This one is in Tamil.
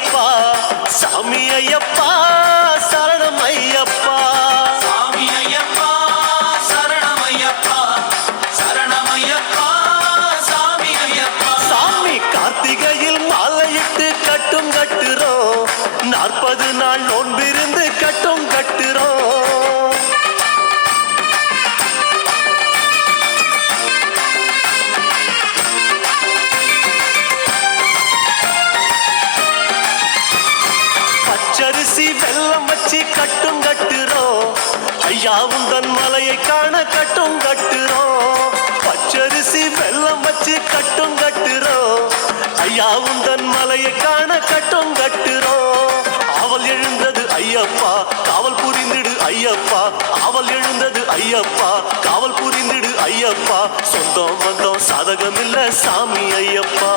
ஐயப்பா சாமி ஐயப்பா சரணம் ஐயப்பா சாமி ஐயப்பா சரணம் ஐயப்பா சரணம் ஐயப்பா சாமி ஐயப்பா சாமி கார்த்திகையில் மாலையிட்டு கட்டும் கட்டுறோம் 40 நாள் நோன்பிருந்து கட்டும் கட்டுறோம் பச்சரிசி வெல்லம் வச்சு கட்டும் கட்டுறோம் ஐயா உந்தன் மலையை காண கட்டும் கட்டுறோம் பச்சரிசி வெல்லம் வச்சு கட்டும் கட்டுறோம் ஐயா உந்தன் மலையை காண கட்டும் கட்டுறோம் அவள் எழுந்தது ஐயப்பா காவல் புரிந்திடு ஐயப்பா அவள் எழுந்தது ஐயப்பா காவல் புரிந்திடு ஐயப்பா சொந்தம் பந்தம் சாதகமில்ல சாமி ஐயப்பா